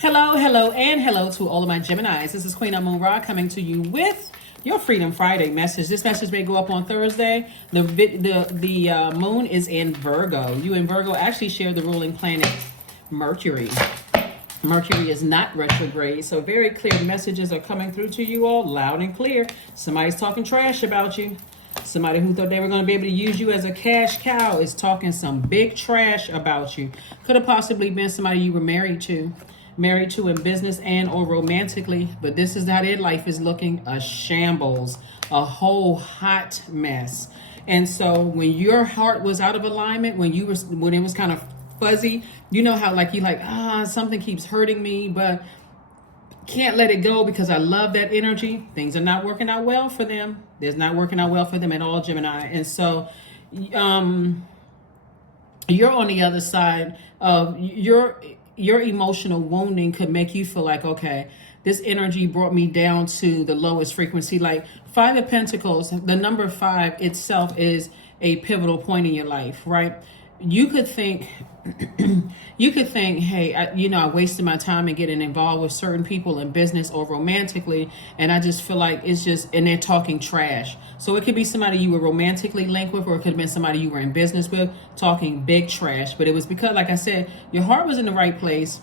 Hello, and hello to all of my Geminis. This is Queen Amun Ra coming to you with your Freedom Friday message. This message may go up on Thursday. The moon is in Virgo. You in Virgo actually share the ruling planet Mercury. Mercury is not retrograde, so very clear messages are coming through to you all, loud and clear. Somebody's talking trash about you. Somebody who thought they were going to be able to use you as a cash cow is talking some big trash about you. Could have possibly been somebody you were married to in business and or romantically, but this is how their life is looking, a shambles, a whole hot mess. And so when your heart was out of alignment, when it was kind of fuzzy, you know how something keeps hurting me, but can't let it go because I love that energy. Things are not working out well for them. It's not working out well for them at all, Gemini. And so you're on the other side of your emotional wounding could make you feel like, okay, this energy brought me down to the lowest frequency. Like Five of Pentacles, the number 5 itself is a pivotal point in your life, right? You could think, hey, I wasted my time in getting involved with certain people in business or romantically, and I just feel like and they're talking trash. So it could be somebody you were romantically linked with, or it could have been somebody you were in business with talking big trash. But it was because, like I said, your heart was in the right place,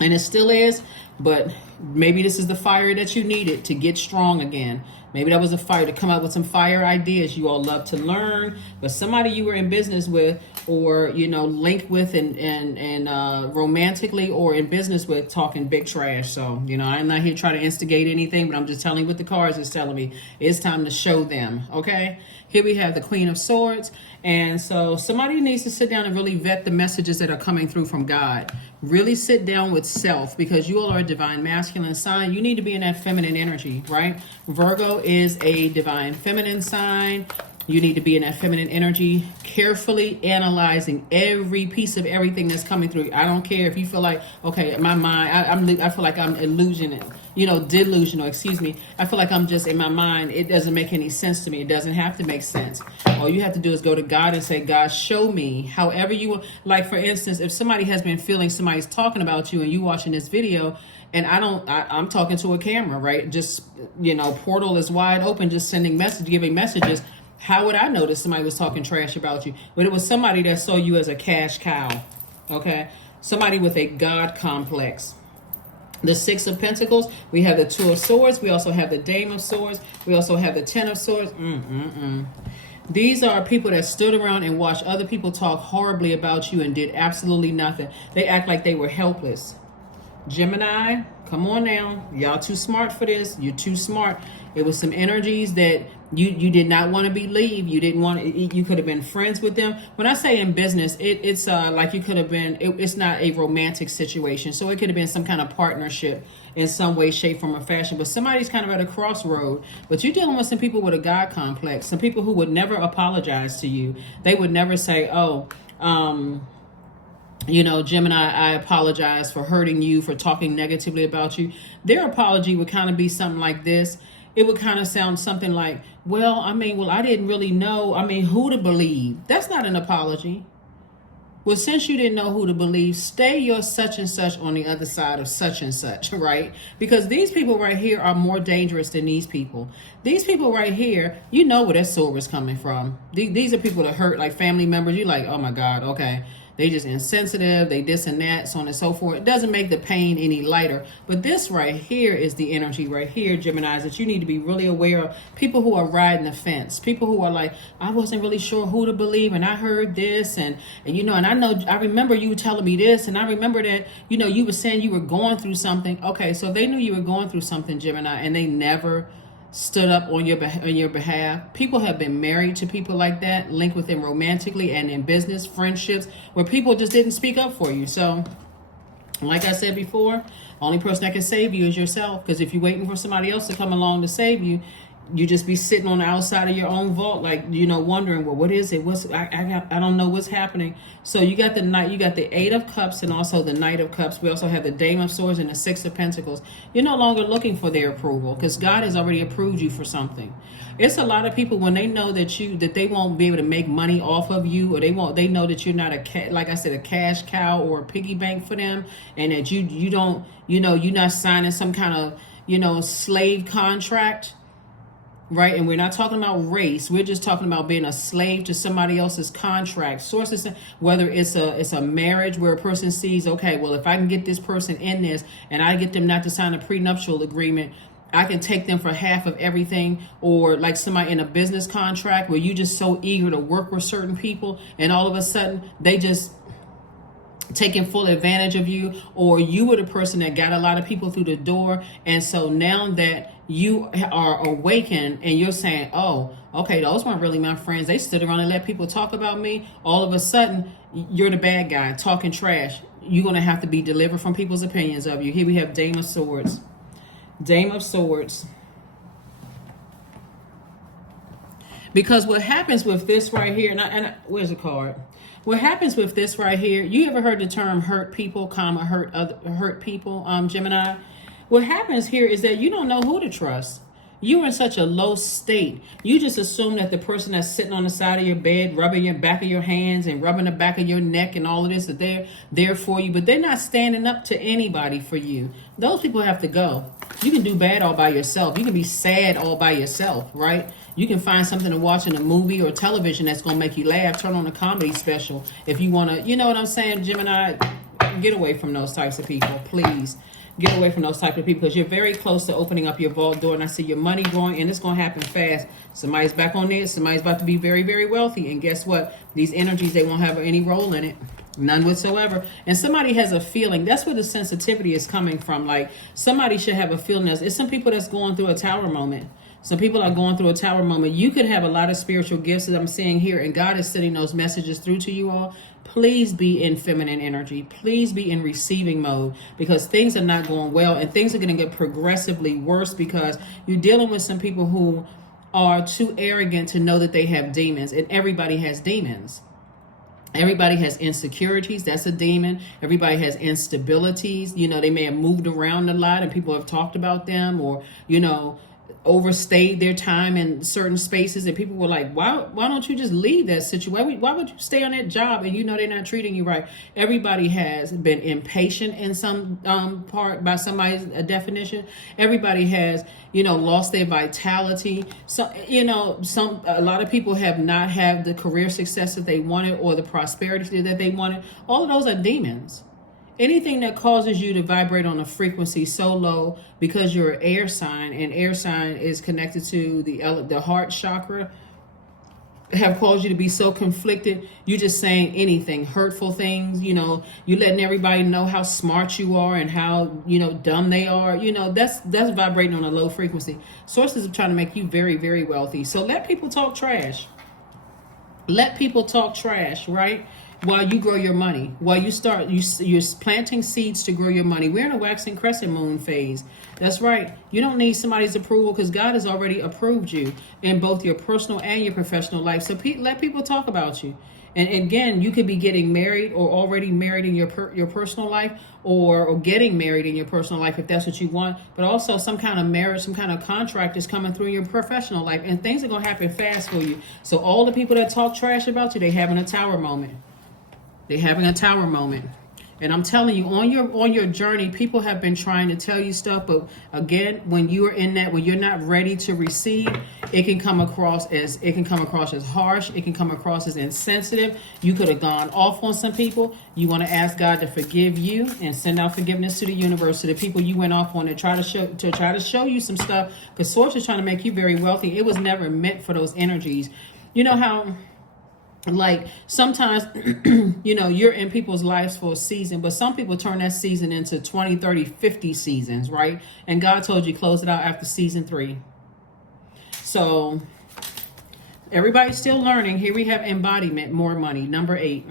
and it still is, but maybe this is the fire that you needed to get strong again. Maybe that was a fire to come up with some fire ideas. You all love to learn, but somebody you were in business with or, linked with and romantically or in business with talking big trash. So, I'm not here trying to instigate anything, but I'm just telling you what the cards is telling me. It's time to show them, okay? Here we have the Queen of Swords. And so somebody needs to sit down and really vet the messages that are coming through from God. Really sit down with self, because you all are a divine masculine sign. You need to be in that feminine energy, right? Virgo is a divine feminine sign. You need to be in that feminine energy, carefully analyzing every piece of everything that's coming through. I don't care if you feel like, okay, my mind, I feel like I'm delusional, excuse me. I feel like I'm just in my mind. It doesn't make any sense to me. It doesn't have to make sense. All you have to do is go to God and say, God, show me however you, like for instance, if somebody has been feeling somebody's talking about you and you watching this video, and I'm talking to a camera, right? Just, portal is wide open, just giving messages. How would I notice somebody was talking trash about you? But it was somebody that saw you as a cash cow, okay? Somebody with a God complex. The Six of Pentacles, we have the Two of Swords. We also have the Dame of Swords. We also have the Ten of Swords. These are people that stood around and watched other people talk horribly about you and did absolutely nothing. They act like they were helpless. Gemini, come on now. Y'all too smart for this. You're too smart. It was some energies that you did not want to believe. You didn't want to, you could have been friends with them. When I say in business, it's like you could have been, it's not a romantic situation. So it could have been some kind of partnership in some way, shape, form, or fashion. But somebody's kind of at a crossroad. But you're dealing with some people with a God complex. Some people who would never apologize to you. They would never say, Gemini, I apologize for hurting you, for talking negatively about you. Their apology would kind of be something like this. It would kind of sound something like, I didn't really know, who to believe. That's not an apology. Well, since you didn't know who to believe, stay your such and such on the other side of such and such, right? Because these people right here are more dangerous than these people. These people right here, you know where their sword was coming from. These are people that hurt, like family members. You're like, oh my God, okay. They just insensitive, they this and that, so on and so forth. It doesn't make the pain any lighter. But this right here is the energy right here, Geminis, that you need to be really aware of. People who are riding the fence. People who are like, I wasn't really sure who to believe, and I heard this, and I remember you telling me this, and I remember that, you were saying you were going through something. Okay, so they knew you were going through something, Gemini, and they never stood up on your behalf. People have been married to people like that, linked with them romantically and in business, friendships, where people just didn't speak up for you. So, like I said before, only person that can save you is yourself. Because if you're waiting for somebody else to come along to save you, you just be sitting on the outside of your own vault, like, you know, wondering, well, what is it? I don't know what's happening. So you got the Eight of Cups and also the Knight of Cups. We also have the Dame of Swords and the Six of Pentacles. You're no longer looking for their approval because God has already approved you for something. It's a lot of people when they know that they won't be able to make money off of you, or they know that you're not like I said, a cash cow or a piggy bank for them, and that you don't, you know, you're not signing some kind of, you know, slave contract. Right, and we're not talking about race. We're just talking about being a slave to somebody else's contract. Sources, whether it's a marriage where a person sees, okay, well, if I can get this person in this and I get them not to sign a prenuptial agreement, I can take them for half of everything. Or like somebody in a business contract where you're just so eager to work with certain people, and all of a sudden they just taking full advantage of you, or you were the person that got a lot of people through the door, and so now that you are awakened and you're saying, oh, okay, those weren't really my friends, they stood around and let people talk about me, all of a sudden you're the bad guy talking trash. You're going to have to be delivered from people's opinions of you. Here we have Dame of Swords. Dame of Swords. Because what happens with this right here, and where's the card? What happens with this right here, you ever heard the term hurt people, hurt people, Gemini? What happens here is that you don't know who to trust. You're in such a low state. You just assume that the person that's sitting on the side of your bed, rubbing your back of your hands and rubbing the back of your neck and all of this, that they're there for you, but they're not standing up to anybody for you. Those people have to go. You can do bad all by yourself. You can be sad all by yourself, right? You can find something to watch in a movie or television that's going to make you laugh. Turn on a comedy special if you want to. You know what I'm saying, Gemini? Get away from those types of people, please. Get away from those type of people, because you're very close to opening up your vault door, and I see your money growing, and it's going to happen fast. Somebody's back on there. Somebody's about to be very, very wealthy, and guess what? These energies, they won't have any role in it. None whatsoever. And somebody has a feeling. That's where the sensitivity is coming from. Like, somebody should have a feeling. It's some people that's going through a tower moment. Some people are going through a tower moment. You could have a lot of spiritual gifts that I'm seeing here, and God is sending those messages through to you all. Please be in feminine energy. Please be in receiving mode, because things are not going well, and things are going to get progressively worse, because you're dealing with some people who are too arrogant to know that they have demons, and everybody has demons. Everybody has insecurities. That's a demon. Everybody has instabilities. You know, they may have moved around a lot and people have talked about them, or, you know, overstayed their time in certain spaces, and people were like, why don't you just leave that situation? Why would you stay on that job and you know they're not treating you right? Everybody has been impatient in some part by somebody's definition. Everybody has, you know, lost their vitality. So, you know, a lot of people have not had the career success that they wanted or the prosperity that they wanted. All of those are demons. Anything that causes you to vibrate on a frequency so low, because you're an air sign, and air sign is connected to the heart chakra, have caused you to be so conflicted. You're just saying anything, hurtful things. You know, you're letting everybody know how smart you are and how, you know, dumb they are. You know, that's vibrating on a low frequency. Sources are trying to make you very, very wealthy. So let people talk trash. Let people talk trash, right? While you grow your money, while you're planting seeds to grow your money. We're in a waxing crescent moon phase. That's right. You don't need somebody's approval, because God has already approved you in both your personal and your professional life. So let people talk about you. And again, you could be getting married or already married in your personal life, or getting married in your personal life if that's what you want. But also some kind of marriage, some kind of contract is coming through in your professional life, and things are going to happen fast for you. So all the people that talk trash about you, they're having a tower moment. They're having a tower moment. And I'm telling you, on your journey, people have been trying to tell you stuff, but again, when you are in that, when you're not ready to receive, it can come across as harsh. It can come across as insensitive. You could have gone off on some people. You want to ask God to forgive you and send out forgiveness to the universe, to the people you went off on, to try to show you some stuff, because Source is trying to make you very wealthy. It was never meant for those energies. You know how, like, sometimes, you know, you're in people's lives for a season, but some people turn that season into 20, 30, 50 seasons, right? And God told you close it out after season 3. So everybody's still learning. Here we have embodiment, more money, number 8.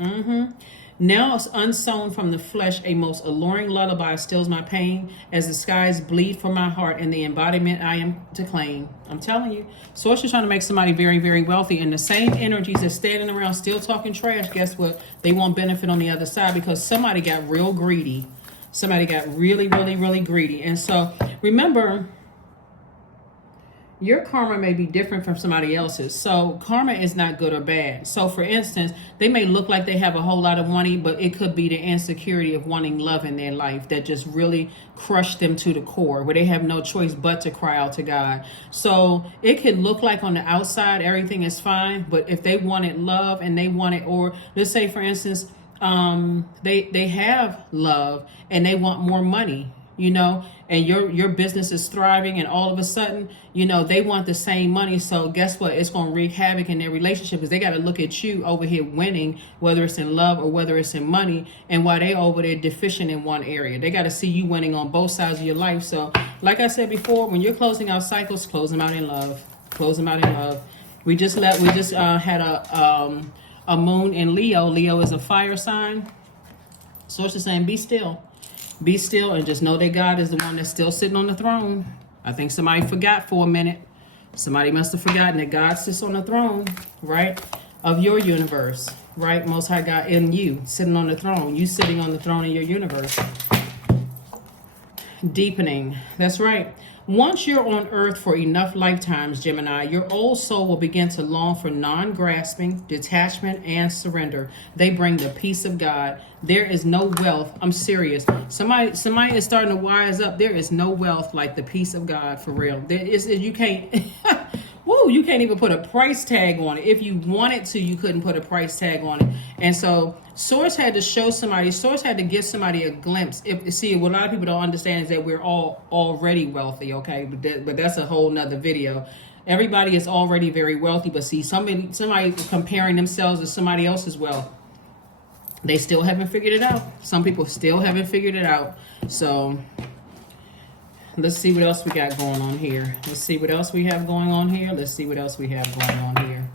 Now unsown from the flesh, a most alluring lullaby stills my pain as the skies bleed for my heart and the embodiment I am to claim. I'm telling you, Source is trying to make somebody very, very wealthy, and the same energies that's standing around still talking trash, guess what? They won't benefit on the other side because somebody got real greedy. Somebody got really, really, really greedy. And so remember, your karma may be different from somebody else's. So karma is not good or bad. So for instance, they may look like they have a whole lot of money, but it could be the insecurity of wanting love in their life that just really crushed them to the core, where they have no choice but to cry out to God. So it could look like on the outside everything is fine, but if they wanted love and they wanted, or let's say for instance, they have love and they want more money, you know, and your business is thriving, and all of a sudden, you know, they want the same money. So guess what? It's going to wreak havoc in their relationship because they got to look at you over here winning, whether it's in love or whether it's in money, and while they over there deficient in one area. They got to see you winning on both sides of your life. So like I said before, when you're closing out cycles, close them out in love. Close them out in love. We just had a moon in Leo. Leo is a fire sign. Source is saying, be still. Be still and just know that God is the one that's still sitting on the throne. I think somebody forgot for a minute. Somebody must have forgotten that God sits on the throne, right, of your universe, right? Most High God in you, sitting on the throne. You sitting on the throne in your universe. Deepening. That's right. Once you're on earth for enough lifetimes, Gemini, your old soul will begin to long for non-grasping, detachment, and surrender. They bring the peace of God. There is no wealth. I'm serious. Somebody is starting to wise up. There is no wealth like the peace of God, for real. You can't woo, you can't even put a price tag on it. If you wanted to, you couldn't put a price tag on it. And so Source had to show somebody, Source had to give somebody a glimpse. See, what a lot of people don't understand is that we're all already wealthy, okay? But that's a whole nother video. Everybody is already very wealthy, but see, somebody comparing themselves to somebody else's wealth. They still haven't figured it out. Some people still haven't figured it out. So let's see what else we got going on here. Let's see what else we have going on here. Let's see what else we have going on here.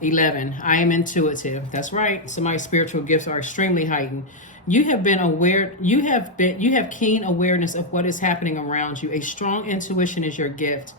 11. I am intuitive. That's right. Somebody's spiritual gifts are extremely heightened. You have been aware. You have keen awareness of what is happening around you. A strong intuition is your gift.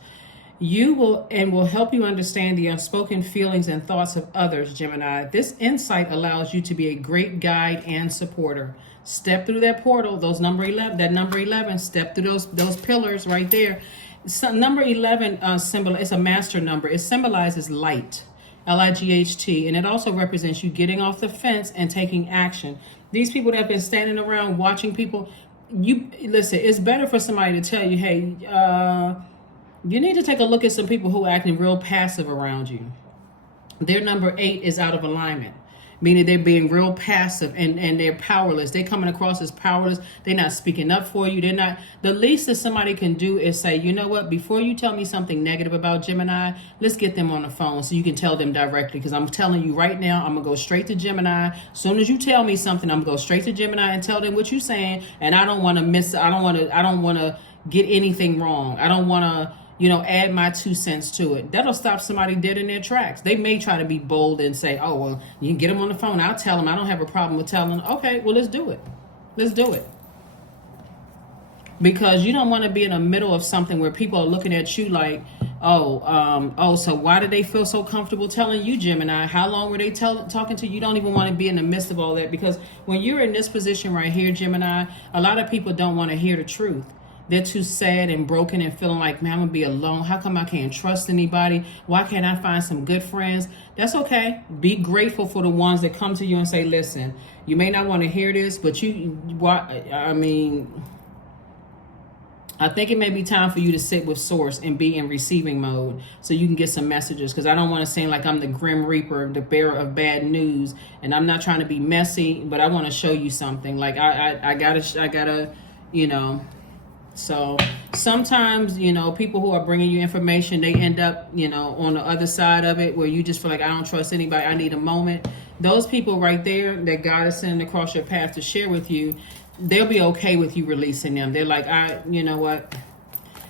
You will help you understand the unspoken feelings and thoughts of others, Gemini. This insight allows you to be a great guide and supporter. Step through that portal, those number 11, step through those pillars right there. So number 11 symbol is a master number. It symbolizes light, L-I-G-H-T, and it also represents you getting off the fence and taking action. These people that have been standing around watching people, you listen, it's better for somebody to tell you, hey, you need to take a look at some people who are acting real passive around you. Their number 8 is out of alignment, meaning they're being real passive and they're powerless. They're coming across as powerless. They're not speaking up for you. They're not. The least that somebody can do is say, you know what, before you tell me something negative about Gemini, let's get them on the phone so you can tell them directly. Because I'm telling you right now, I'm going to go straight to Gemini. As soon as you tell me something, I'm going to go straight to Gemini and tell them what you're saying. And I don't want to get anything wrong. I don't want to, add my 2 cents to it. That'll stop somebody dead in their tracks. They may try to be bold and say, oh, well, you can get them on the phone. I'll tell them. I don't have a problem with telling them. Okay, well, let's do it. Let's do it. Because you don't want to be in the middle of something where people are looking at you like, so why did they feel so comfortable telling you, Gemini? How long were they talking to you? You don't even want to be in the midst of all that, because when you're in this position right here, Gemini, a lot of people don't want to hear the truth. They're too sad and broken and feeling like, man, I'm going to be alone. How come I can't trust anybody? Why can't I find some good friends? That's okay. Be grateful for the ones that come to you and say, listen, you may not want to hear this, but I think it may be time for you to sit with Source and be in receiving mode so you can get some messages, because I don't want to seem like I'm the Grim Reaper, the bearer of bad news, and I'm not trying to be messy, but I want to show you something. Like I gotta, So sometimes, people who are bringing you information, they end up, on the other side of it where you just feel like, I don't trust anybody. I need a moment. Those people right there that God is sending across your path to share with you, they'll be okay with you releasing them. They're like, you know what?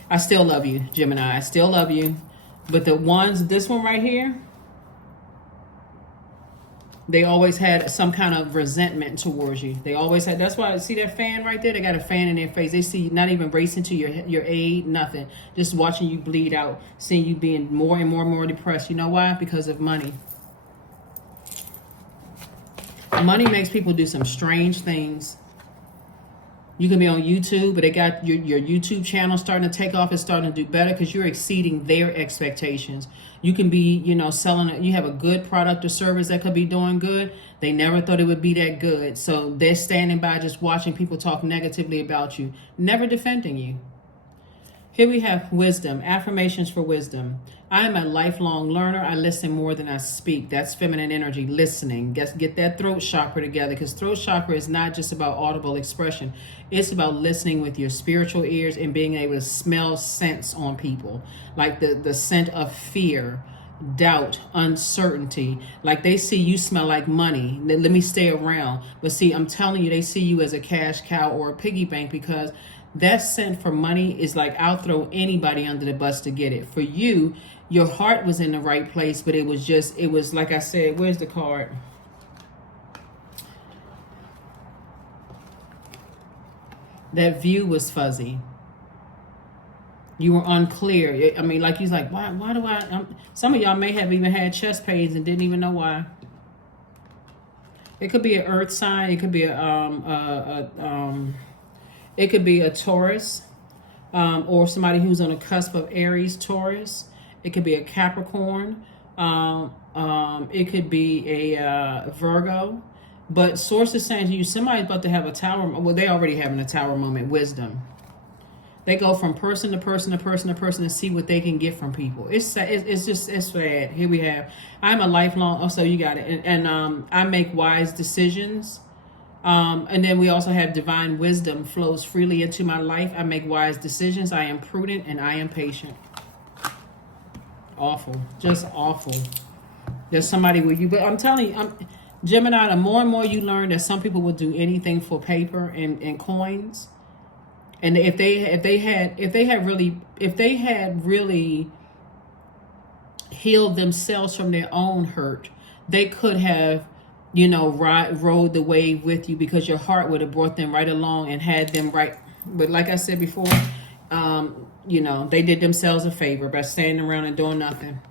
I still love you, Gemini. I still love you. But this one right here, They always had some kind of resentment towards you. They always had. That's why, see that fan right there? They got a fan in their face. They see you not even racing to your aid, nothing. Just watching you bleed out, seeing you being more and more and more depressed. You know why? Because of money. Money makes people do some strange things. You can be on YouTube, but they got your YouTube channel starting to take off. It's starting to do better because you're exceeding their expectations. You can be, you know, selling, you have a good product or service that could be doing good. They never thought it would be that good. So they're standing by just watching people talk negatively about you, never defending you. Here we have wisdom, affirmations for wisdom. I am a lifelong learner. I listen more than I speak. That's feminine energy, listening. Get that throat chakra together, because throat chakra is not just about audible expression. It's about listening with your spiritual ears and being able to smell scents on people, like the scent of fear, doubt, uncertainty. Like they see you smell like money. Let me stay around. But see, I'm telling you, they see you as a cash cow or a piggy bank, because that scent for money is like, I'll throw anybody under the bus to get it. For you, your heart was in the right place, but it was like I said, where's the card? That view was fuzzy. You were unclear. I mean, like he's like, why do I? Some of y'all may have even had chest pains and didn't even know why. It could be an earth sign. It could be it could be a Taurus, or somebody who's on the cusp of Aries, Taurus. It could be a Capricorn. It could be a Virgo. But source is saying to you, somebody's about to have a tower. Well, they already having a tower moment. Wisdom. They go from person to person to person to person to see what they can get from people. It's sad. It's sad. Here we have, I'm a lifelong. Oh, so you got it. And I make wise decisions. And then we also have divine wisdom flows freely into my life. I make wise decisions. I am prudent and I am patient. Awful. Just awful. There's somebody with you. But I'm telling you, Gemini, the more and more you learn that some people will do anything for paper and coins. And if they had really healed themselves from their own hurt, they could have, you know, rode the wave with you, because your heart would have brought them right along and had them right. But like I said before, you know, they did themselves a favor by standing around and doing nothing.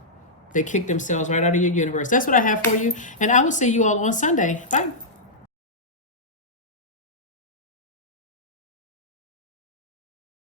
They kicked themselves right out of your universe. That's what I have for you. And I will see you all on Sunday. Bye.